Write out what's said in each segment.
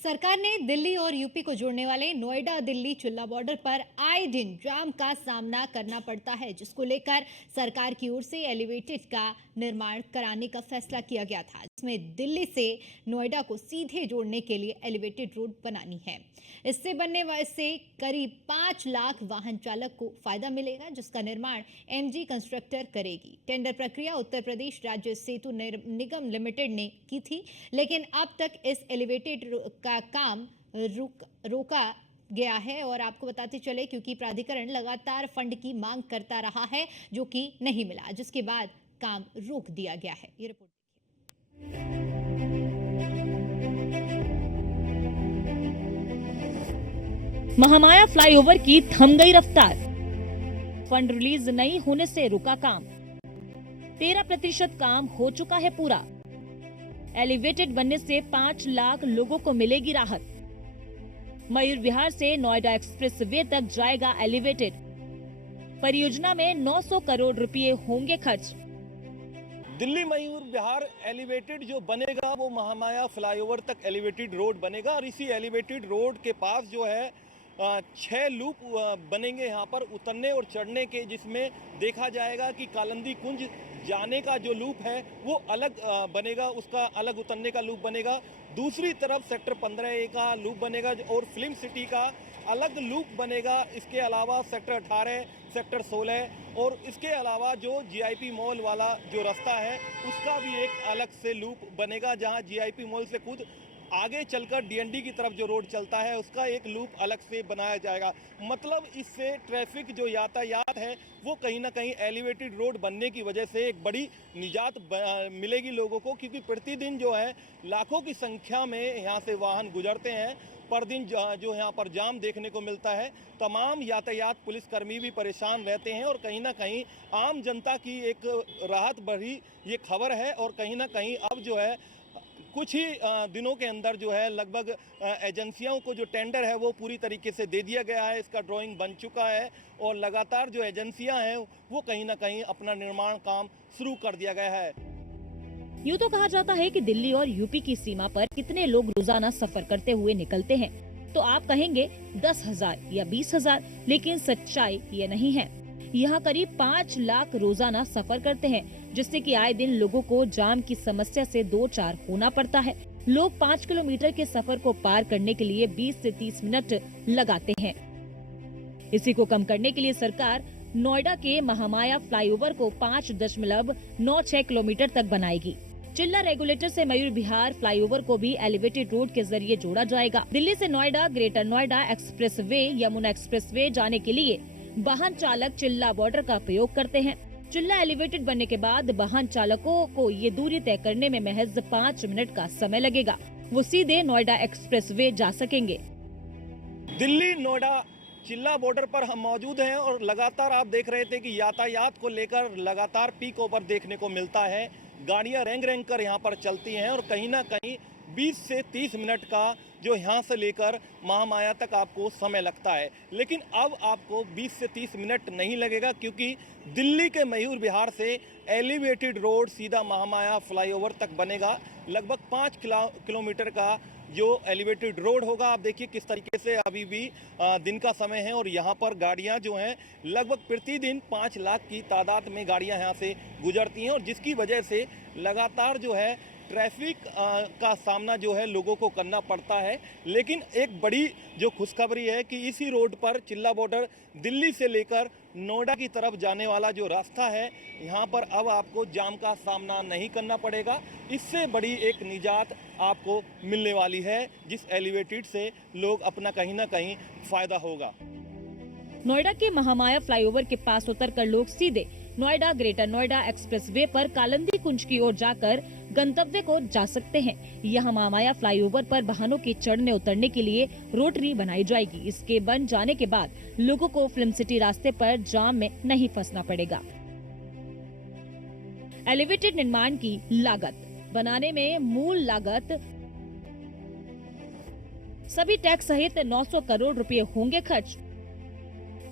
सरकार ने दिल्ली और यूपी को जोड़ने वाले नोएडा दिल्ली चिल्ला बॉर्डर पर आए दिन जाम का सामना करना पड़ता है, जिसको लेकर सरकार की ओर से एलिवेटेड का निर्माण कराने का फैसला किया गया था, जिसमें दिल्ली से नोएडा को सीधे जोड़ने के लिए एलिवेटेड रोड बनानी है। इससे बनने से करीब 5 लाख वाहन चालक को फायदा मिलेगा, जिसका निर्माण एमजी कंस्ट्रक्टर करेगी। टेंडर प्रक्रिया उत्तर प्रदेश राज्य सेतु निगम लिमिटेड ने की थी, लेकिन अब तक इस एलिवेटेड का काम रोका गया है। और आपको बताते चले, क्योंकि प्राधिकरण लगातार फंड की मांग करता रहा है, जो कि नहीं मिला, जिसके बाद काम रोक दिया गया है। ये रिपोर्ट महामाया फ्लाईओवर की थम गई रफ्तार, फंड रिलीज नहीं होने से रुका काम। 13% काम हो चुका है पूरा। एलिवेटेड बनने से 5 लाख लोगों को मिलेगी राहत। मयूर विहार से नोएडा एक्सप्रेस वे तक जाएगा एलिवेटेड। परियोजना में 900 करोड़ रुपए होंगे खर्च। दिल्ली मयूर विहार एलिवेटेड जो बनेगा वो महामाया फ्लाईओवर तक एलिवेटेड रोड बनेगा और इसी एलिवेटेड रोड के पास जो है 6 लूप बनेंगे यहाँ पर उतरने और चढ़ने के, जिसमें देखा जाएगा कि कालंदी कुंज जाने का जो लूप है वो अलग बनेगा, उसका अलग उतरने का लूप बनेगा। दूसरी तरफ सेक्टर 15A का लूप बनेगा और फिल्म सिटी का अलग लूप बनेगा। इसके अलावा सेक्टर 18, सेक्टर 16 और इसके अलावा जो जीआईपी मॉल वाला जो रास्ता है उसका भी एक अलग से लूप बनेगा, जहां जीआईपी मॉल से खुद आगे चलकर डीएनडी की तरफ जो रोड चलता है उसका एक लूप अलग से बनाया जाएगा। मतलब इससे ट्रैफिक जो यातायात है वो कहीं ना कहीं एलिवेटेड रोड बनने की वजह से एक बड़ी निजात मिलेगी लोगों को, क्योंकि प्रतिदिन जो है लाखों की संख्या में यहाँ से वाहन गुजरते हैं। पर दिन जो यहाँ पर जाम देखने को मिलता है, तमाम यातायात पुलिसकर्मी भी परेशान रहते हैं और कहीं ना कहीं आम जनता की एक राहत बढ़ी ये खबर है। और कहीं ना कहीं अब जो है कुछ ही दिनों के अंदर जो है लगभग एजेंसियों को जो टेंडर है वो पूरी तरीके से दे दिया गया है, इसका ड्राइंग बन चुका है और लगातार जो एजेंसियां हैं वो कहीं ना कहीं अपना निर्माण काम शुरू कर दिया गया है। यूँ तो कहा जाता है कि दिल्ली और यूपी की सीमा पर कितने लोग रोजाना सफर करते हुए निकलते हैं, तो आप कहेंगे 10,000 या 20,000, लेकिन सच्चाई ये नहीं है। यहाँ करीब 5 लाख रोजाना सफर करते हैं, जिससे कि आए दिन लोगों को जाम की समस्या से 2-4 होना पड़ता है। लोग 5 किलोमीटर के सफर को पार करने के लिए 20 से 30 मिनट लगाते हैं। इसी को कम करने के लिए सरकार नोएडा के महामाया फ्लाईओवर को 5.96 किलोमीटर तक बनाएगी। चिल्ला रेगुलेटर से मयूर विहार फ्लाईओवर को भी एलिवेटेड रोड के जरिए जोड़ा जाएगा। दिल्ली से Noida, greater Noida expressway, Yamuna expressway जाने के लिए वाहन चालक चिल्ला बॉर्डर का प्रयोग करते हैं। चिल्ला एलिवेटेड बनने के बाद वाहन चालकों को ये दूरी तय करने में महज 5 मिनट का समय लगेगा। वो सीधे नोएडा एक्सप्रेसवे जा सकेंगे। दिल्ली नोएडा चिल्ला बॉर्डर पर हम मौजूद हैं और लगातार आप देख रहे थे कि यातायात को लेकर लगातार पीक ओवर देखने को मिलता है। गाड़ियां रेंग रेंग कर यहाँ पर चलती हैं और कहीं ना कहीं 20 से 30 मिनट का जो यहाँ से लेकर महामाया तक आपको समय लगता है, लेकिन अब आपको 20 से 30 मिनट नहीं लगेगा, क्योंकि दिल्ली के मयूर विहार से एलिवेटेड रोड सीधा महामाया फ्लाईओवर तक बनेगा। लगभग 5 किलोमीटर का जो एलिवेटेड रोड होगा। आप देखिए किस तरीके से अभी भी दिन का समय है और यहाँ पर गाड़ियाँ जो हैं लगभग प्रतिदिन 5 लाख की तादाद में गाड़ियाँ यहाँ से गुजरती हैं और जिसकी वजह से लगातार जो है ट्रैफिक का सामना जो है लोगों को करना पड़ता है। लेकिन एक बड़ी जो खुशखबरी है कि इसी रोड पर चिल्ला बॉर्डर दिल्ली से लेकर नोएडा की तरफ जाने वाला जो रास्ता है, यहाँ पर अब आपको जाम का सामना नहीं करना पड़ेगा। इससे बड़ी एक निजात आपको मिलने वाली है, जिस एलिवेटेड से लोग अपना कहीं ना कहीं फायदा होगा। नोएडा के महामाया फ्लाईओवर के पास उतरकर लोग सीधे नोएडा, ग्रेटर नोएडा एक्सप्रेसवे पर कालंदी कुंज की ओर जाकर गंतव्य को जा सकते हैं। यहाँ महामाया फ्लाईओवर पर वाहनों के चढ़ने उतरने के लिए रोटरी बनाई जाएगी। इसके बन जाने के बाद लोगों को फिल्म सिटी रास्ते पर जाम में नहीं फंसना पड़ेगा। एलिवेटेड निर्माण की लागत बनाने में मूल लागत सभी टैक्स सहित 900 करोड़ रुपए होंगे खर्च।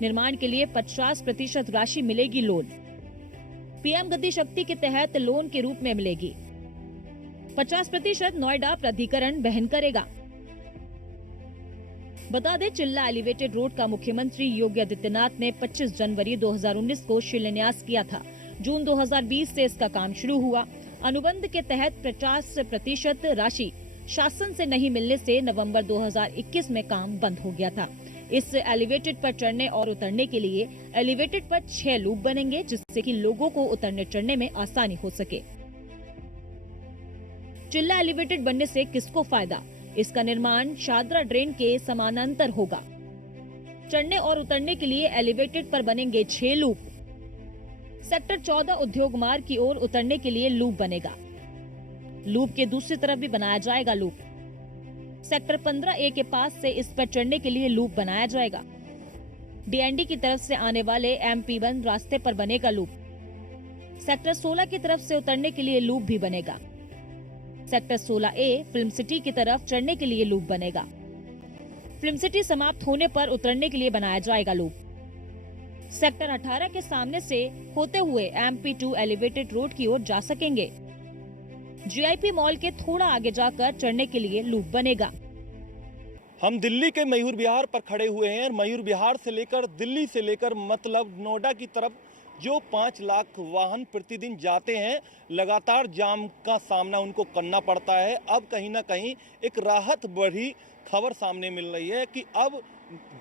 निर्माण के लिए 50% राशि मिलेगी लोन। पीएम गति शक्ति के तहत लोन के रूप में मिलेगी। 50% नोएडा प्राधिकरण वहन करेगा। बता दें, चिल्ला एलिवेटेड रोड का मुख्यमंत्री योगी आदित्यनाथ ने 25 जनवरी 2019 को शिलान्यास किया था। जून 2020 से इसका काम शुरू हुआ। अनुबंध के तहत 50% राशि शासन से नहीं मिलने से नवंबर 2021 में काम बंद हो गया था। इस एलिवेटेड पर चढ़ने और उतरने के लिए एलिवेटेड पर 6 लूप बनेंगे, जिससे कि लोगों को उतरने चढ़ने में आसानी हो सके। चिल्ला एलिवेटेड बनने से किसको फायदा? इसका निर्माण शादरा ड्रेन के समानांतर होगा। चढ़ने और उतरने के लिए एलिवेटेड पर बनेंगे 6 लूप। सेक्टर 14 उद्योग मार्ग की ओर उतरने के लिए लूप बनेगा। लूप के दूसरी तरफ भी बनाया जाएगा लूप। सेक्टर 15A के पास से इस पर चढ़ने के लिए लूप बनाया जाएगा। डीएनडी की तरफ से आने वाले MP1 रास्ते पर बनेगा लूप। सेक्टर 16 की तरफ से उतरने के लिए लूप भी बनेगा। सेक्टर 16A फिल्म सिटी की तरफ चढ़ने के लिए लूप बनेगा। फिल्म सिटी समाप्त होने पर उतरने के लिए बनाया जाएगा लूप। सेक्टर 18 के सामने से होते हुए MP2 एलिवेटेड रोड की ओर जा सकेंगे। GIP मॉल के थोड़ा आगे जाकर चढ़ने के लिए लूप बनेगा। हम दिल्ली के मयूर विहार पर खड़े हुए हैं और मयूर विहार से लेकर दिल्ली से लेकर मतलब नोएडा की तरफ जो 5 लाख वाहन प्रतिदिन जाते हैं, लगातार जाम का सामना उनको करना पड़ता है। अब कहीं ना कहीं एक राहत भरी खबर सामने मिल रही है कि अब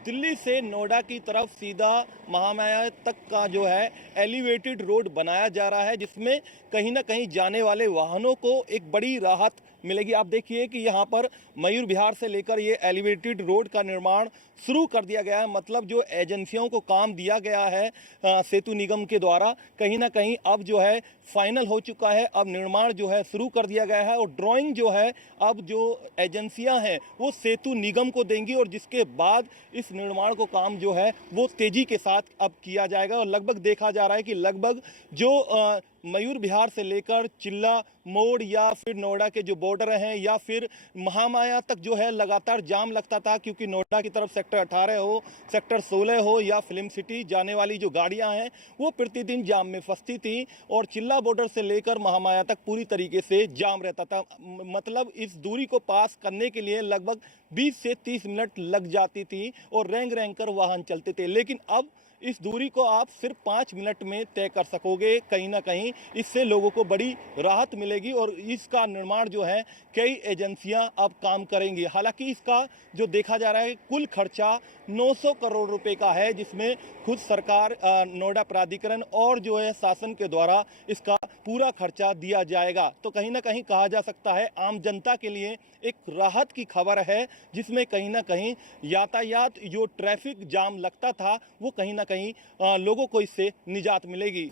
दिल्ली से नोएडा की तरफ सीधा महामाया तक का जो है एलिवेटेड रोड बनाया जा रहा है, जिसमें कहीं ना कहीं जाने वाले वाहनों को एक बड़ी राहत मिलेगी। आप देखिए कि यहाँ पर मयूर विहार से लेकर ये एलिवेटेड रोड का निर्माण शुरू कर दिया गया है। मतलब जो एजेंसियों को काम दिया गया है सेतु निगम के द्वारा, कहीं ना कहीं अब जो है फाइनल हो चुका है। अब निर्माण जो है शुरू कर दिया गया है और ड्राइंग जो है अब जो एजेंसियां हैं वो सेतु निगम को देंगी और जिसके बाद इस निर्माण को काम जो है वो तेजी के साथ अब किया जाएगा। और लगभग देखा जा रहा है कि लगभग जो मयूर विहार से लेकर चिल्ला मोड़ या फिर नोएडा के जो बॉर्डर हैं या फिर महामाया तक जो है लगातार जाम लगता था, क्योंकि नोएडा की तरफ सेक्टर 18 हो, सेक्टर 16 हो या फिल्म सिटी जाने वाली जो गाड़ियां हैं वो प्रतिदिन जाम में फंसती थी और चिल्ला बॉर्डर से लेकर महामाया तक पूरी तरीके से जाम रहता था। मतलब इस दूरी को पास करने के लिए लगभग 20 से 30 मिनट लग जाती थी और रेंग रेंग कर वाहन चलते थे। लेकिन अब इस दूरी को आप सिर्फ 5 मिनट में तय कर सकोगे। कहीं ना कहीं इससे लोगों को बड़ी राहत मिलेगी और इसका निर्माण जो है कई एजेंसियां अब काम करेंगी। हालांकि इसका जो देखा जा रहा है कुल खर्चा 900 करोड़ रुपए का है, जिसमें खुद सरकार नोएडा प्राधिकरण और जो है शासन के द्वारा इसका पूरा खर्चा दिया जाएगा। तो कहीं ना कहीं कहा जा सकता है आम जनता के लिए एक राहत की खबर है, जिसमें कहीं ना कहीं यातायात जो ट्रैफिक जाम लगता था वो कहीं ना कहीं लोगों को इससे निजात मिलेगी।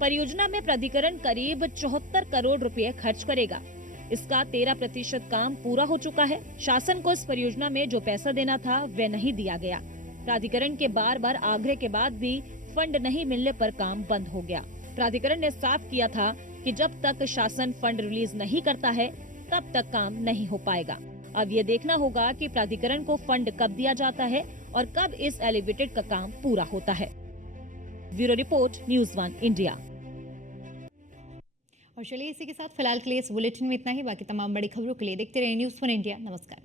परियोजना में प्राधिकरण करीब 74 करोड़ रुपए खर्च करेगा। इसका 13% काम पूरा हो चुका है। शासन को इस परियोजना में जो पैसा देना था वह नहीं दिया गया। प्राधिकरण के बार बार आग्रह के बाद भी फंड नहीं मिलने पर काम बंद हो गया। प्राधिकरण ने साफ किया था कि जब तक शासन फंड रिलीज नहीं करता है तब तक काम नहीं हो पाएगा। अब ये देखना होगा कि प्राधिकरण को फंड कब दिया जाता है और कब इस एलिवेटेड का काम पूरा होता है। Bureau report, news 1 India. और चलिए इसी के साथ फिलहाल के लिए इस बुलेटिन में इतना ही। बाकी तमाम बड़ी खबरों के लिए देखते रहिए न्यूज़ 1 इंडिया। नमस्कार।